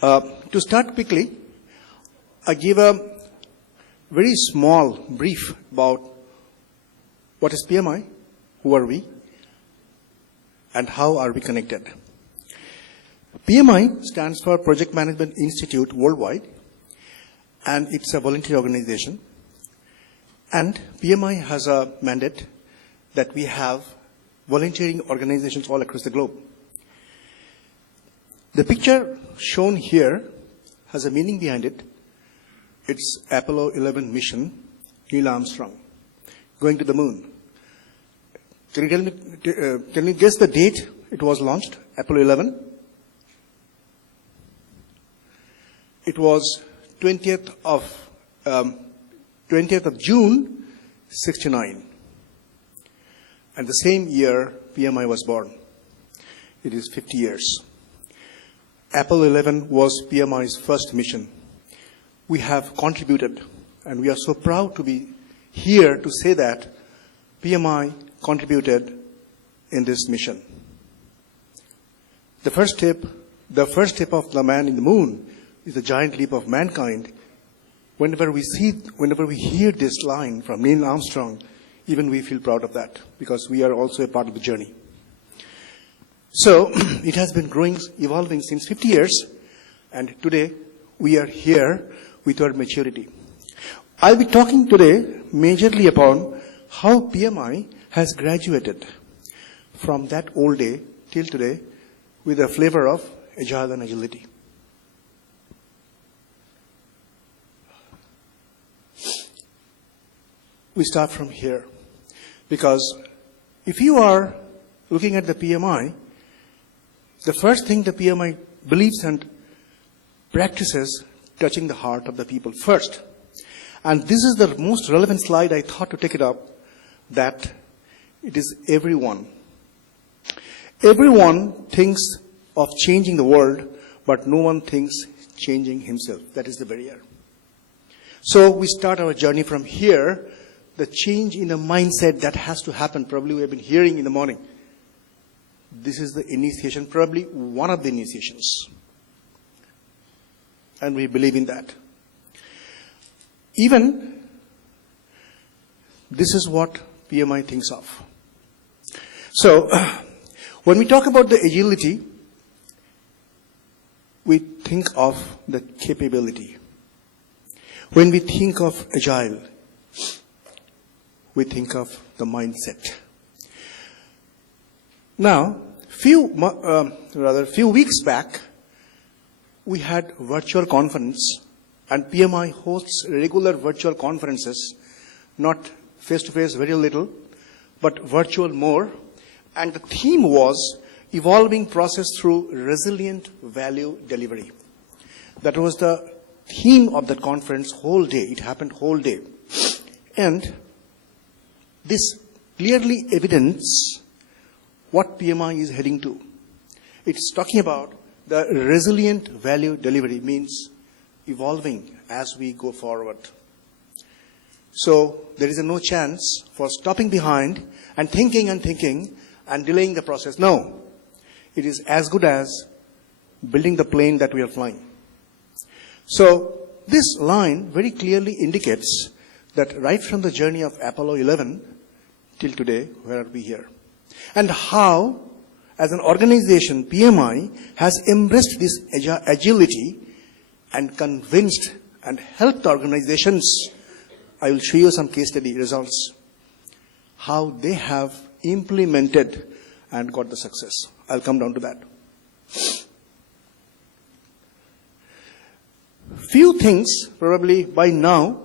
To start quickly, I give a very small brief about what is PMI, who are we, and how are we connected. PMI stands for Project Management Institute Worldwide, and it's a voluntary organization. And PMI has a mandate that we have volunteering organizations all across the globe. The picture shown here has a meaning behind it. It's Apollo 11 mission, Neil Armstrong, going to the moon. Can you guess the date it was launched, Apollo 11? It was 20th of June, 69. And the same year, PMI was born. It is 50 years. Apollo 11 was PMI's first mission. We have contributed, and we are so proud to be here to say that PMI contributed in this mission. The first step of the man in the moon is the giant leap of mankind. Whenever we hear this line from Neil Armstrong, even we feel proud of that, because we are also a part of the journey. So it has been growing, evolving since 50 years, and today we are here with our maturity. I'll be talking today majorly upon how PMI has graduated from that old day till today with a flavor of Agile and agility. We start from here, because if you are looking at the PMI, the first thing the PMI believes and practices touching the heart of the people first. And this is the most relevant slide I thought to take it up, that it is everyone. Everyone thinks of changing the world, but no one thinks changing himself. That is the barrier. So we start our journey from here, the change in the mindset that has to happen. Probably we have been hearing in the morning. This is the initiation, probably one of the initiations. And we believe in that. Even this is what PMI thinks of. So when we talk about the agility, we think of the capability. When we think of agile, we think of the mindset. Now, few weeks back, we had virtual conference, and PMI hosts regular virtual conferences, not face-to-face very little, but virtual more. And the theme was evolving process through resilient value delivery. That was the theme of that conference whole day. It happened whole day. And this clearly evidences what PMI is heading to. It's talking about the resilient value delivery, means evolving as we go forward. So there is no chance for stopping behind and thinking and delaying the process. No, it is as good as building the plane that we are flying. So this line very clearly indicates that right from the journey of Apollo 11 till today, where are we here? And how, as an organization, PMI has embraced this agility and convinced and helped organizations. I will show you some case study results, how they have implemented and got the success. I'll come down to that. Few things, probably by now,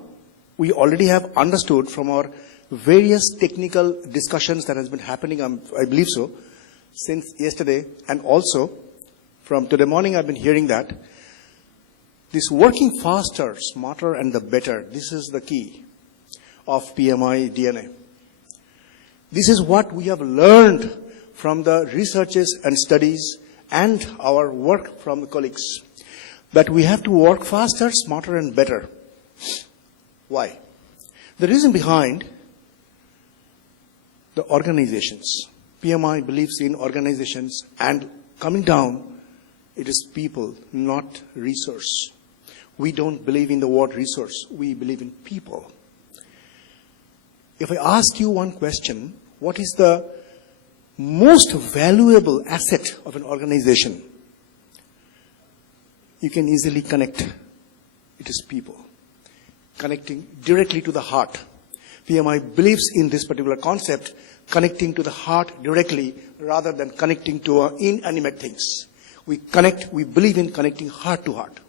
we already have understood from our various technical discussions that has been happening, I believe so, since yesterday, and also from today morning I've been hearing that this working faster, smarter, and the better, this is the key of PMI DNA. This is what we have learned from the researches and studies and our work from the colleagues, that we have to work faster, smarter, and better. Why? The reason behind the organizations. PMI believes in organizations, and coming down It is people, not resource. We don't believe in the word resource. We believe in people. If I ask you one question, what is the most valuable asset of an organization? You can easily connect. It is people. Connecting directly to the heart. PMI believes in this particular concept, connecting to the heart directly rather than connecting to inanimate things. We believe in connecting heart to heart.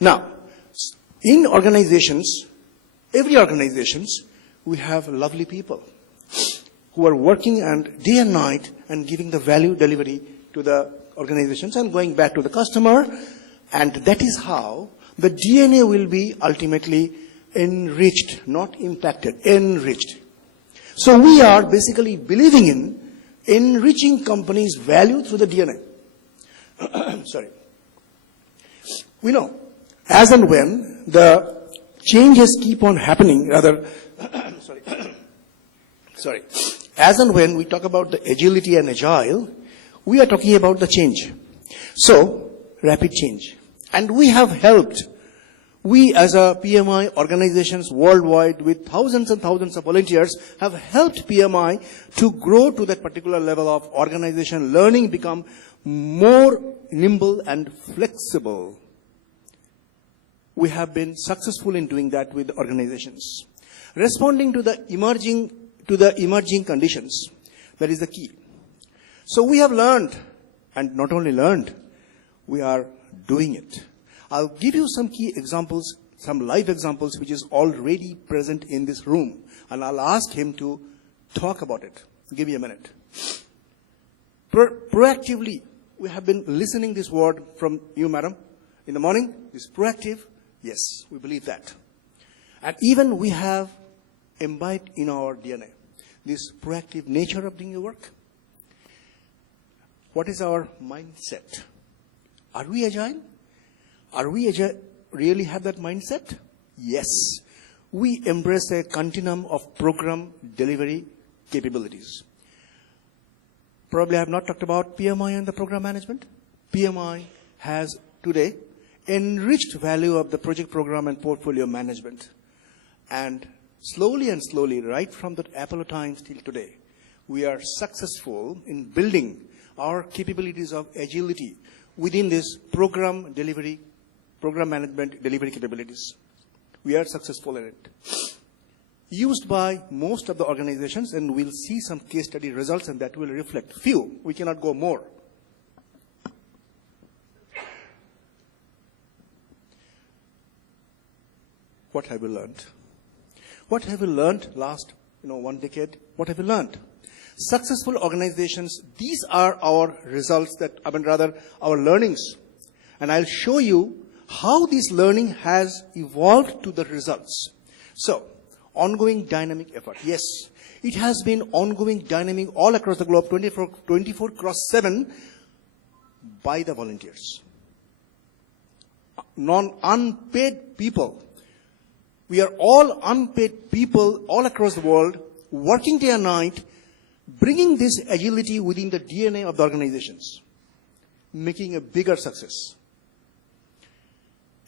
Now, in organizations, every organizations, we have lovely people who are working and day and night and giving the value delivery to the organizations and going back to the customer. And that is how the DNA will be ultimately enriched, not impacted, enriched. So we are basically believing in enriching companies' value through the DNA. Sorry. We know, as and when the changes keep on happening, as and when we talk about the agility and agile, we are talking about the change. So, rapid change. And we have helped, we as a PMI organizations worldwide with thousands and thousands of volunteers have helped PMI to grow to that particular level of organization, learning become more nimble and flexible. We have been successful in doing that with organizations. Responding to the emerging conditions, that is the key. So we have learned, and not only learned, we are doing it. I'll give you some key examples, some live examples which is already present in this room, and I'll ask him to talk about it. Give me a minute. Proactively, we have been listening this word from you, madam, in the morning. Is proactive. Yes, we believe that. And even we have imbibed in our DNA this proactive nature of doing the work. What is our mindset? Are we agile? Are we agile? Really have that mindset? Yes. We embrace a continuum of program delivery capabilities. Probably I have not talked about PMI and the program management. PMI has today enriched value of the project program and portfolio management. And slowly, right from the Apollo times till today, we are successful in building our capabilities of agility within this program management delivery capabilities. We are successful in it. Used by most of the organizations, and we'll see some case study results, and that will reflect. Few, we cannot go more. What have we learned? What have we learned last, 1 decade? What have we learned? Successful organizations, these are our results our learnings. And I'll show you how this learning has evolved to the results. So, ongoing dynamic effort. Yes, it has been ongoing dynamic all across the globe, 24/7 by the volunteers. Unpaid people. We are all unpaid people all across the world, working day and night, bringing this agility within the DNA of the organizations, making a bigger success.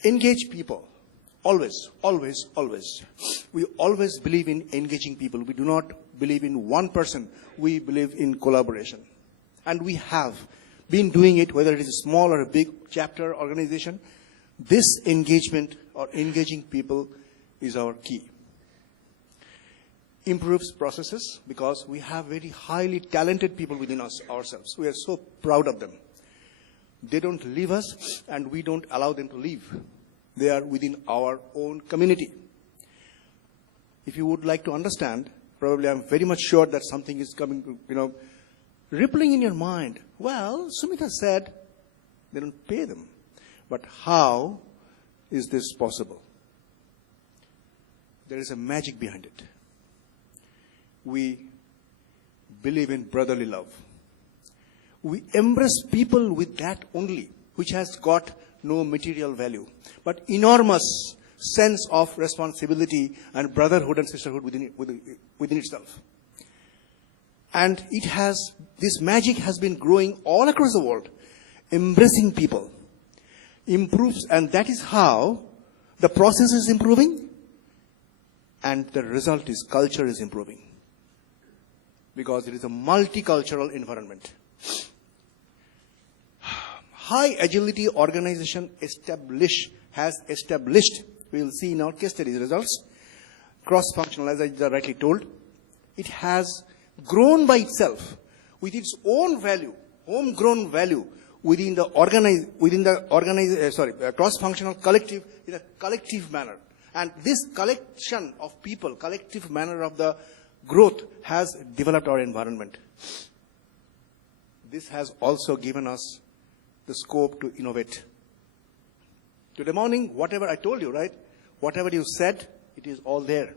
Engage people. Always, always, always. We always believe in engaging people. We do not believe in one person. We believe in collaboration. And we have been doing it, whether it is a small or a big chapter organization. This engagement or engaging people is our key. Improves processes because we have very highly talented people within us ourselves. We are so proud of them. They don't leave us and we don't allow them to leave. They are within our own community. If you would like to understand, probably I'm very much sure that something is coming, rippling in your mind. Well, Sumit has said they don't pay them. But how is this possible? There is a magic behind it. We believe in brotherly love. We embrace people with that only, which has got no material value, but enormous sense of responsibility and brotherhood and sisterhood within itself. And this magic has been growing all across the world. embracing people improves, and that is how the process is improving, and the result is culture is improving. Because it is a multicultural environment. High agility organization has established, we will see in our case studies results, cross-functional, as I rightly told. It has grown by itself with its own value, homegrown value within the cross-functional collective in a collective manner. And this collection of people, collective manner of the growth has developed our environment. This has also given us the scope to innovate. Today morning, whatever I told you, right? Whatever you said, it is all there.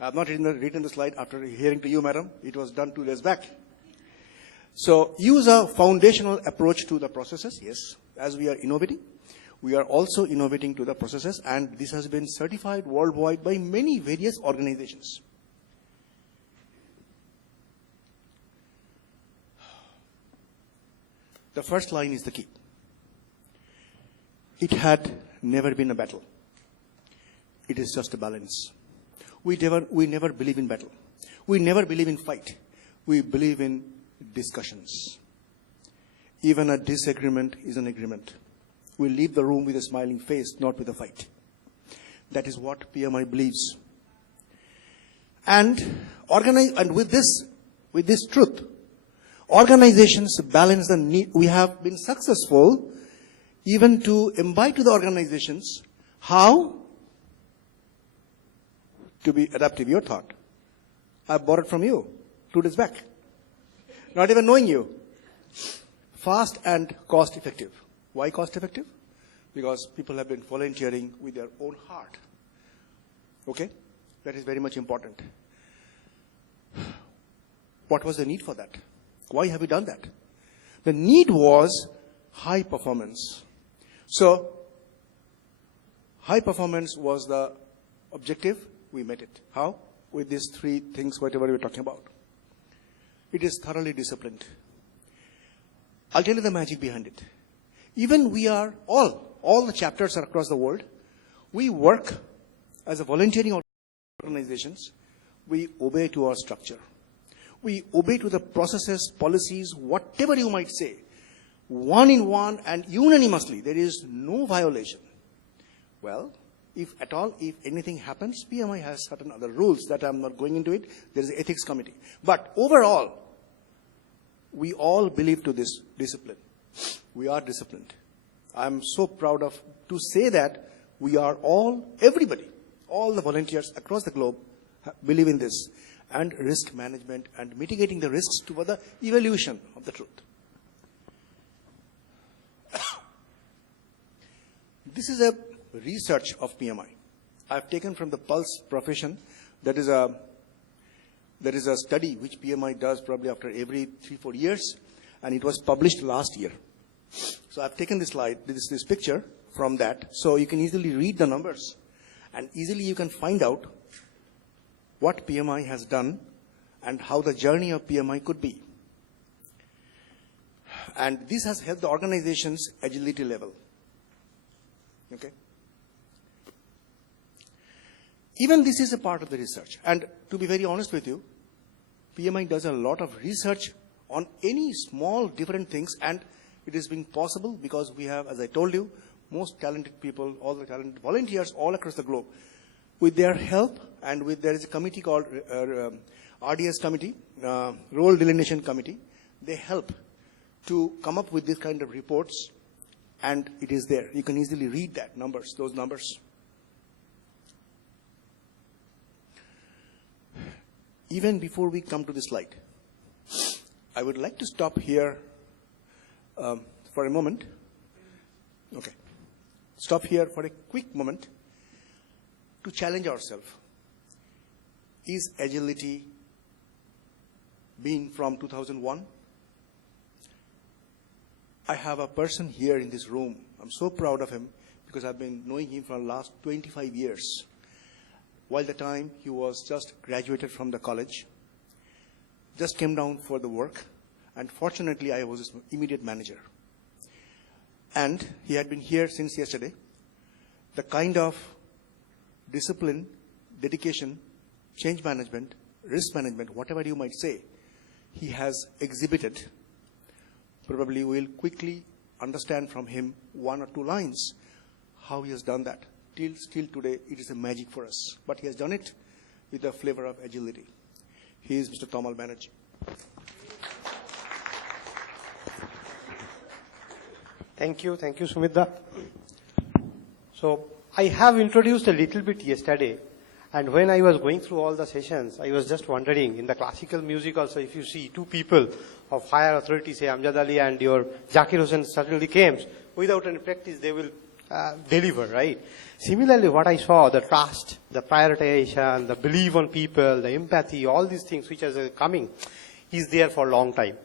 I have not written the slide after hearing to you, madam. It was done 2 days back. So use a foundational approach to the processes. Yes, as we are innovating, we are also innovating to the processes, and this has been certified worldwide by many various organizations. The first line is the key. It had never been a battle. It is just a balance. We never believe in battle. We never believe in fight. We believe in discussions. Even a disagreement is an agreement. We leave the room with a smiling face, not with a fight. That is what PMI believes. And with this truth, organizations balance the need. We have been successful even to imbibe to the organizations how to be adaptive. Your thought. I borrowed from you 2 days back. Not even knowing you. Fast and cost effective. Why cost effective? Because people have been volunteering with their own heart. Okay? That is very much important. What was the need for that? Why have we done that? The need was high performance. So, high performance was the objective. We met it. How? With these 3 things, whatever we're talking about. It is thoroughly disciplined. I'll tell you the magic behind it. Even we are all the chapters are across the world. We work as a volunteering organizations. We obey to our structure. We obey to the processes, policies, whatever you might say. One in one and unanimously. There is no violation. Well, if at all, if anything happens, PMI has certain other rules that I'm not going into it. There is an ethics committee. But overall, we all believe to this discipline. We are disciplined. I'm so proud to say that we are everybody, all the volunteers across the globe believe in this. And risk management and mitigating the risks toward the evolution of the truth. This is a research of PMI. I've taken from the Pulse profession. That is a study which PMI does probably after every 3-4 years, and it was published last year. So I've taken this slide, this picture from that, so you can easily read the numbers, and easily you can find out what PMI has done and how the journey of PMI could be. And this has helped the organization's agility level. Okay? Even this is a part of the research. And to be very honest with you, PMI does a lot of research on any small different things, and it has been possible because we have, as I told you, most talented people, all the talented volunteers all across the globe. With their help, and there is a committee called RDS committee, Role Delineation Committee. They help to come up with this kind of reports, and it is there. You can easily read those numbers. Even before we come to the slide, I would like to stop here for a moment. Okay. Stop here for a quick moment to challenge ourselves. Is agility been from 2001? I have a person here in this room. I'm so proud of him because I've been knowing him for the last 25 years. While the time he was just graduated from the college, just came down for the work, and fortunately I was his immediate manager. And he had been here since yesterday. The kind of discipline, dedication, change management, risk management, whatever you might say, he has exhibited. Probably we will quickly understand from him one or two lines how he has done that. Still today, it is a magic for us. But he has done it with a flavor of agility. He is Mr. Tamal Banerjee. Thank you, Sumit. So I have introduced a little bit yesterday, and when I was going through all the sessions, I was just wondering, in the classical music also, if you see two people of higher authority, say Amjad Ali and your Zakir Hussain suddenly came, without any practice, they will deliver, right? Similarly, what I saw, the trust, the prioritization, the belief on people, the empathy, all these things which are coming, is there for a long time.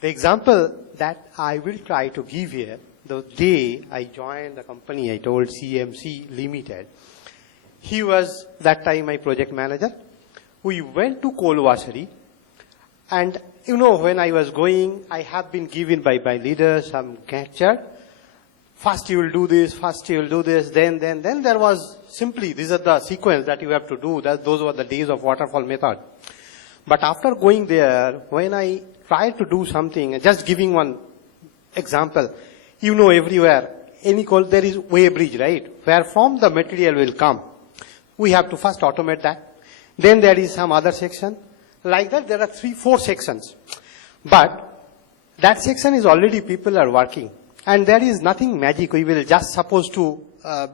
The example that I will try to give here, the day I joined the company, I told CMC Limited, he was that time my project manager. We went to Kolwasari, and you know, when I was going, I have been given by leaders some capture. First you will do this, then there was simply, these are the sequence that you have to do. Those were the days of waterfall method. But after going there, when I tried to do something, just giving one example, you know, everywhere, there is way bridge, right? Where from the material will come. We have to first automate that. Then there is some other section. Like that, there are 3-4 sections. But that section is already people are working. And there is nothing magic. We will just supposed to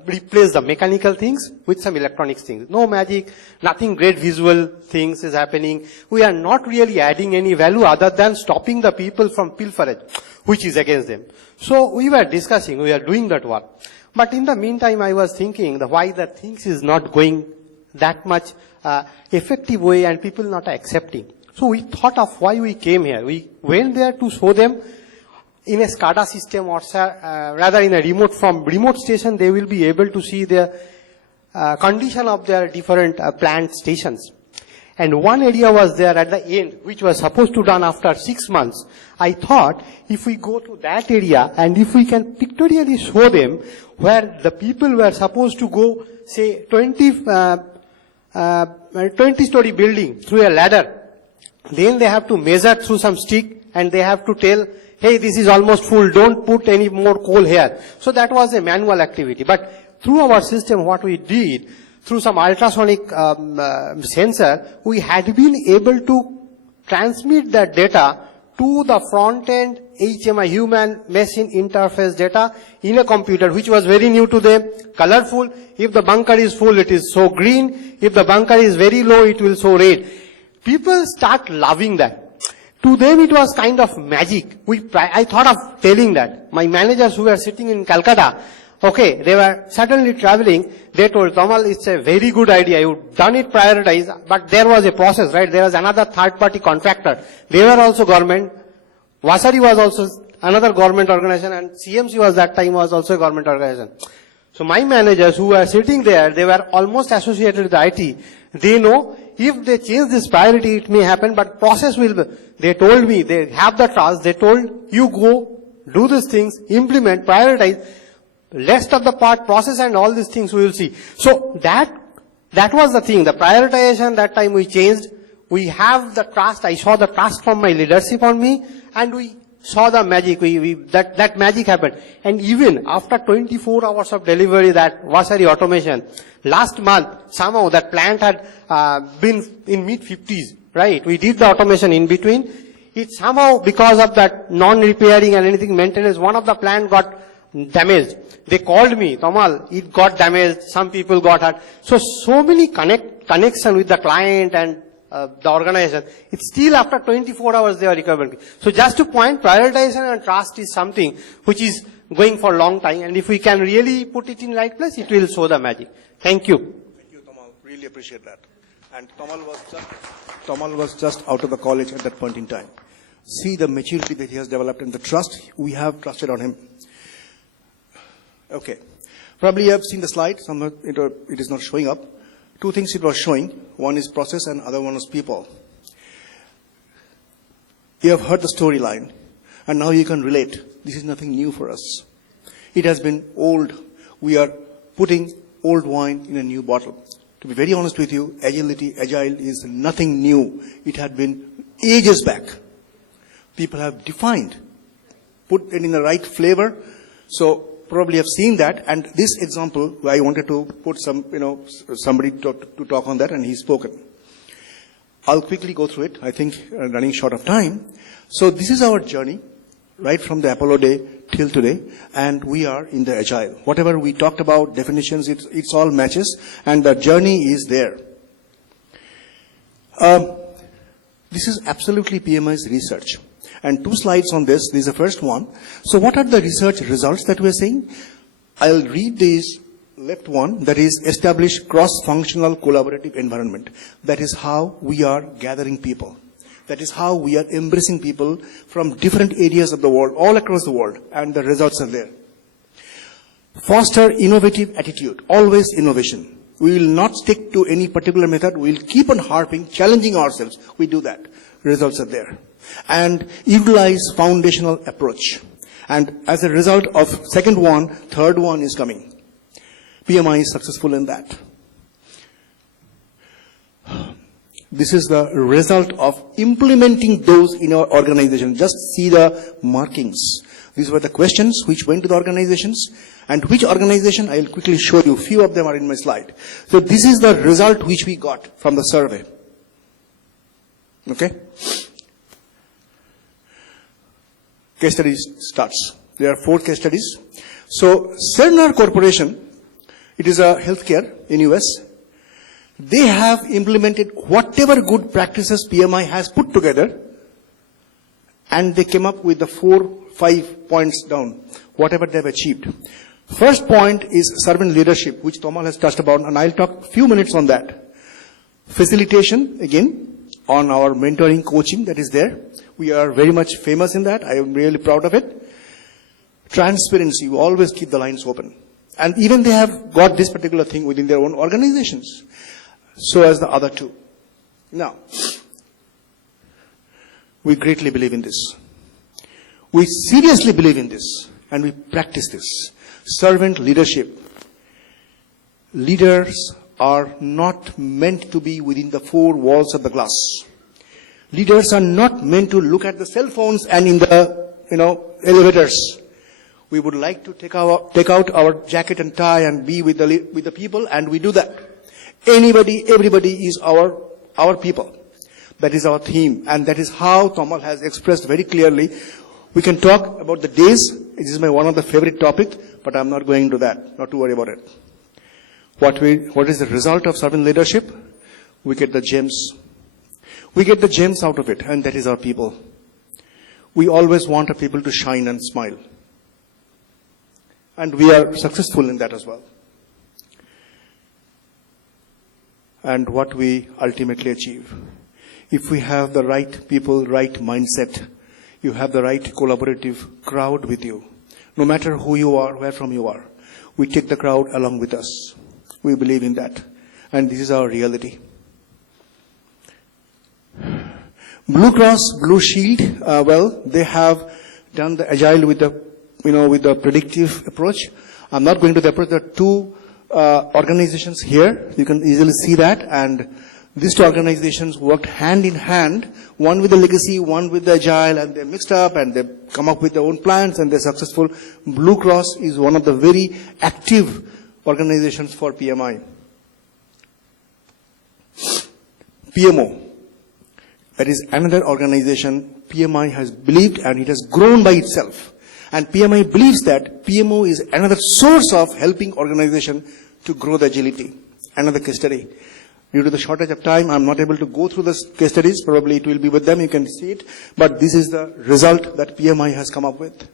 replace the mechanical things with some electronics things. No magic, nothing great visual things is happening. We are not really adding any value other than stopping the people from pilferage, which is against them. So we were discussing, we are doing that work. But in the meantime, I was thinking why the things is not going that much effective way and people not accepting. So we thought of why we came here. We went there to show them in a SCADA system, or rather in a remote station, they will be able to see the condition of their different plant stations. And one area was there at the end, which was supposed to done after 6 months. I thought if we go to that area and if we can pictorially show them where the people were supposed to go, say 20-story building through a ladder, then they have to measure through some stick and they have to tell, hey, this is almost full, don't put any more coal here. So that was a manual activity. But through our system, what we did, through some ultrasonic sensor, we had been able to transmit that data to the front-end HMI, human machine interface data, in a computer, which was very new to them, colorful. If the bunker is full, it is so green. If the bunker is very low, it will show red. People start loving that. To them, it was kind of magic. I thought of telling that. My managers who were sitting in Calcutta, okay, they were suddenly traveling. They told, Tamal, it's a very good idea. You've done it prioritized, but there was a process, right? There was another third-party contractor. They were also government. Vasari was also another government organization, and CMC was that time was also a government organization. So my managers who were sitting there, they were almost associated with IT. They know if they change this priority, it may happen, but process will be. They told me, they have the trust. They told, you go, do these things, implement, prioritize. Rest of the part, process and all these things we will see. So that was the thing. The prioritization that time we changed. We have the trust. I saw the trust from my leadership on me, and we saw the magic. That magic happened. And even after 24 hours of delivery, that Vasari automation, last month, somehow that plant had been in mid-50s, right? We did the automation in between. It somehow, because of that non-repairing and anything maintenance, one of the plant got damaged. They called me, Tamal, it got damaged, some people got hurt. So many connection with the client and the organization. It's still after 24 hours they are recovering. So just to point, prioritization and trust is something which is going for a long time, and if we can really put it in right place, it will show the magic. Thank you. Thank you, Tamal. Really appreciate that. And Tamal was just out of the college at that point in time. See the maturity that he has developed and the trust we have trusted on him. Okay. Probably you have seen the slide. It is not showing up. Two things it was showing. One is process and other one is people. You have heard the storyline and now you can relate. This is nothing new for us. It has been old. We are putting old wine in a new bottle. To be very honest with you, Agile is nothing new. It had been ages back. People have defined, put it in the right flavor. So probably have seen that. And this example, I wanted to put somebody to talk on that, and he's spoken. I'll quickly go through it. I think running short of time. So this is our journey, right from the Apollo day till today, and we are in the Agile. Whatever we talked about, definitions, it's all matches, and the journey is there. This is absolutely PMI's research. And 2 slides on this. This is the first one. So what are the research results that we're seeing? I'll read these. Left one, that is establish cross-functional collaborative environment. That is how we are gathering people. That is how we are embracing people from different areas of the world, all across the world, and the results are there. Foster innovative attitude, always innovation. We will not stick to any particular method. We will keep on harping, challenging ourselves. We do that. Results are there. And utilize foundational approach. And as a result of second one, third one is coming. PMI is successful in that. This is the result of implementing those in our organization. Just see the markings. These were the questions which went to the organizations. And which organization, I'll quickly show you. Few of them are in my slide. So this is the result which we got from the survey. Okay? Case study starts. There are 4 case studies. So Cerner Corporation, it is a healthcare in US. They have implemented whatever good practices PMI has put together, and they came up with the 4-5 points down, whatever they've achieved. First point is servant leadership, which Tomal has touched about, and I'll talk a few minutes on that. Facilitation, again, on our mentoring coaching that is there. We are very much famous in that. I am really proud of it. Transparency, we always keep the lines open. And even they have got this particular thing within their own organizations. So as the other 2. Now, we greatly believe in this. We seriously believe in this. And we practice this. Servant leadership. Leaders are not meant to be within the 4 walls of the glass. Leaders are not meant to look at the cell phones and in the, elevators. We would like to take out our jacket and tie and be with the people, and we do that. Everybody is our people. That is our theme, and that is how Tomal has expressed very clearly. We can talk about the days. It is one of the favorite topic, but I'm not going to that. Not to worry about it. What is the result of servant leadership? We get the gems. We get the gems out of it, and that is our people. We always want our people to shine and smile. And we are successful in that as well. And what we ultimately achieve. If we have the right people, right mindset, you have the right collaborative crowd with you. No matter who you are, where from you are, we take the crowd along with us. We believe in that. And this is our reality. Blue Cross Blue Shield, they have done the Agile with the predictive approach. I'm not going to the approach. There are 2 organizations here. You can easily see that. And these 2 organizations worked hand in hand, one with the legacy, one with the Agile, and they mixed up and they come up with their own plans and they're successful. Blue Cross is one of the very active organizations for PMI. PMO. That is another organization PMI has believed, and it has grown by itself. And PMI believes that PMO is another source of helping organization to grow the agility. Another case study. Due to the shortage of time, I'm not able to go through the case studies. Probably it will be with them. You can see it. But this is the result that PMI has come up with.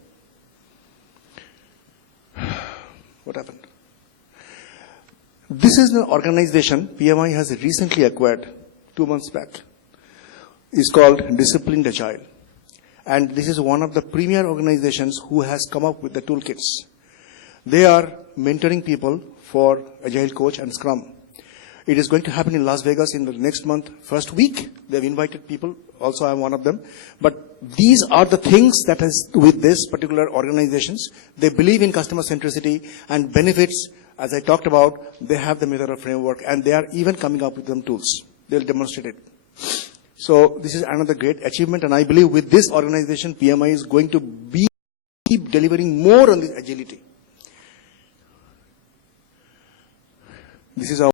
What happened? This is the organization PMI has recently acquired 2 months back. It's called Disciplined Agile. And this is one of the premier organizations who has come up with the toolkits. They are mentoring people for Agile Coach and Scrum. It is going to happen in Las Vegas in the next month, first week. They've invited people. Also, I'm one of them. But these are the things that is with this particular organizations. They believe in customer centricity and benefits. As I talked about, they have the method of framework, and they are even coming up with them tools. They'll demonstrate it. So this is another great achievement, and I believe with this organization, PMI is going to keep delivering more on this agility. This is our